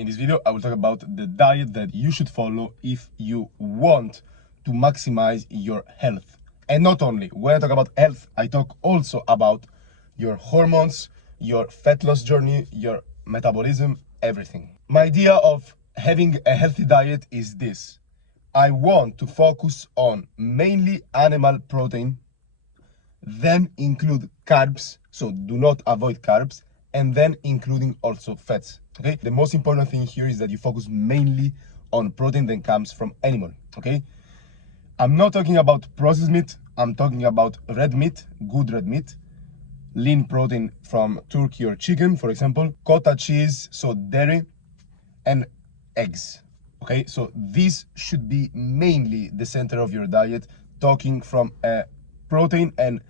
In this video, I will talk about the diet that you should follow if you want to maximize your health. And not only, when I talk about health, I talk also about your hormones, your fat loss journey, your metabolism, everything. My idea of having a healthy diet is this. I want to focus on mainly animal protein, then include carbs, so do not avoid carbs, and then including also fats. Okay, the most important thing here is that you focus mainly on protein that comes from animal. Okay, I'm not talking about processed meat, I'm talking about red meat, good red meat, lean protein from turkey or chicken, for example, cottage cheese, so dairy, and eggs. Okay, so this should be mainly the center of your diet, talking from a protein and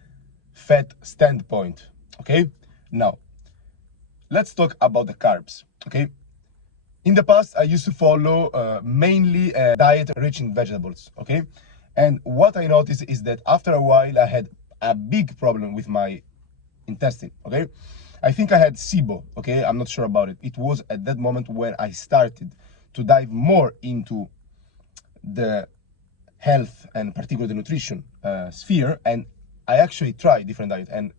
fat standpoint. Okay, now let's talk about the carbs. Okay, in the past I used to follow mainly a diet rich in vegetables. Okay, and what I noticed is that after a while I had a big problem with my intestine. Okay, I think I had SIBO. Okay, I'm not sure about it. It was at that moment when I started to dive more into the health and particularly the nutrition sphere, and I actually tried different diets and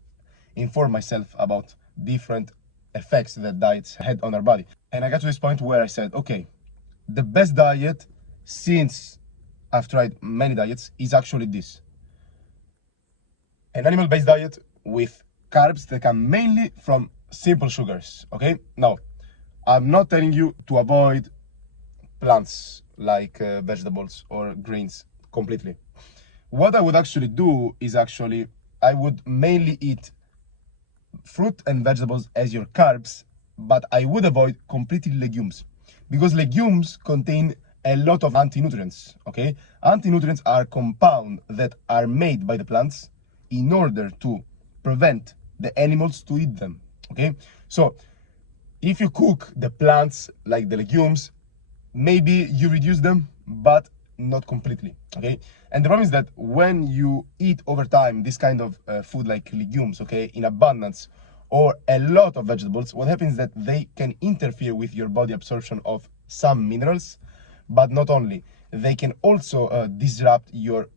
informed myself about different effects that diets had on our body. And I got to this point where I said, okay, the best diet, since I've tried many diets, is actually this: an animal-based diet with carbs that come mainly from simple sugars. Okay, now I'm not telling you to avoid plants like vegetables or grains completely. What I would actually do is I would mainly eat fruit and vegetables as your carbs, but I would avoid completely legumes, because legumes contain a lot of anti-nutrients. Okay, anti-nutrients are compounds that are made by the plants in order to prevent the animals to eat them. Okay, so if you cook the plants like the legumes, maybe you reduce them, but not completely. Okay, and the problem is that when you eat over time this kind of food like legumes, okay, in abundance, or a lot of vegetables, what happens is that they can interfere with your body absorption of some minerals, but not only, they can also disrupt your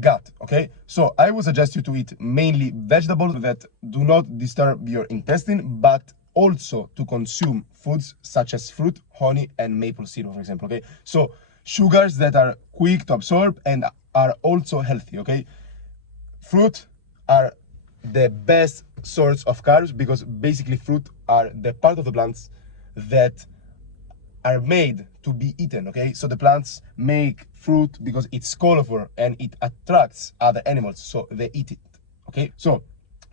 gut. Okay, so I would suggest you to eat mainly vegetables that do not disturb your intestine, but also to consume foods such as fruit, honey, and maple syrup, for example. Okay, so sugars that are quick to absorb and are also healthy. Okay, fruit are the best source of carbs, because basically fruit are the part of the plants that are made to be eaten. Okay, so the plants make fruit because it's colorful and it attracts other animals, so they eat it. Okay, so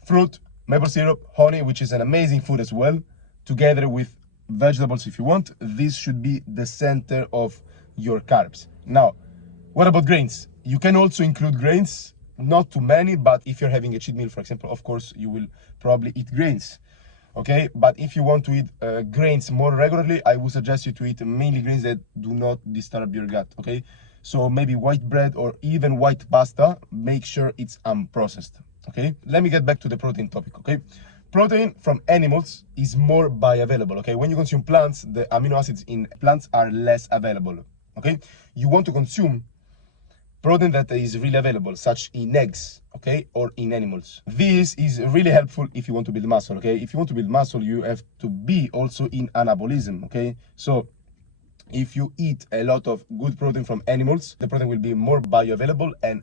fruit, maple syrup, honey, which is an amazing food as well, together with vegetables if you want. This should be the center of your carbs. Now, what about grains? You can also include grains, not too many, but if you're having a cheat meal, for example, of course you will probably eat grains. Okay, but if you want to eat grains more regularly, I would suggest you to eat mainly grains that do not disturb your gut. Okay, so maybe white bread or even white pasta. Make sure it's unprocessed. Okay, let me get back to the protein topic. Okay, protein from animals is more bioavailable. Okay, when you consume plants, the amino acids in plants are less available. Okay, you want to consume protein that is really available, such in eggs, okay, or in animals. This is really helpful if you want to build muscle. Okay, if you want to build muscle, you have to be also in anabolism. Okay, so if you eat a lot of good protein from animals, the protein will be more bioavailable and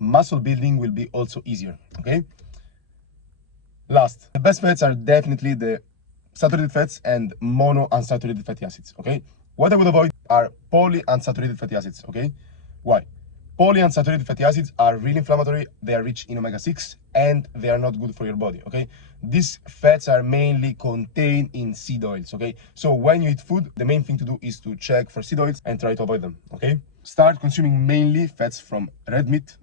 muscle building will be also easier. Okay, last, the best fats are definitely the saturated fats and monounsaturated fatty acids. Okay, what I would avoid are polyunsaturated fatty acids. Okay, why? Polyunsaturated fatty acids are really inflammatory, they are rich in omega-6, and they are not good for your body. Okay, these fats are mainly contained in seed oils. Okay, so when you eat food, the main thing to do is to check for seed oils and try to avoid them. Okay, start consuming mainly fats from red meat,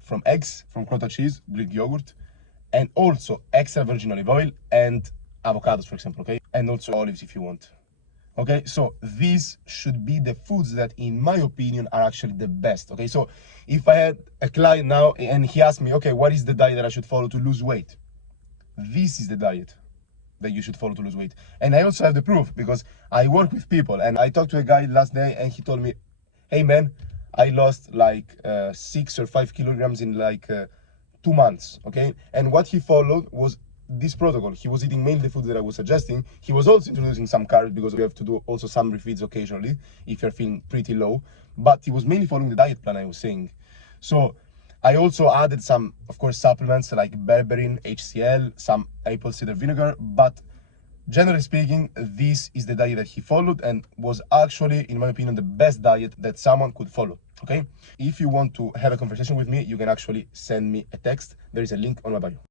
from eggs, from cottage cheese, Greek yogurt, and also extra virgin olive oil and avocados, for example. Okay, and also olives if you want. Okay, so these should be the foods that, in my opinion, are actually the best. Okay, so if I had a client now and he asked me, okay, what is the diet that I should follow to lose weight? This is the diet. that you should follow to lose weight. And I also have the proof because I work with people, and I talked to a guy last day and he told me, hey man, I lost like 6 or 5 kilograms in like 2 months, okay? And what he followed was this protocol. He was eating mainly the foods that I was suggesting. He was also introducing some carbs because we have to do also some refeeds occasionally if you're feeling pretty low, but he was mainly following the diet plan I was saying. So I also added some, of course, supplements like berberine, HCl, some apple cider vinegar, but generally speaking, this is the diet that he followed and was actually, in my opinion, the best diet that someone could follow, okay? If you want to have a conversation with me, you can actually send me a text. There is a link on my bio.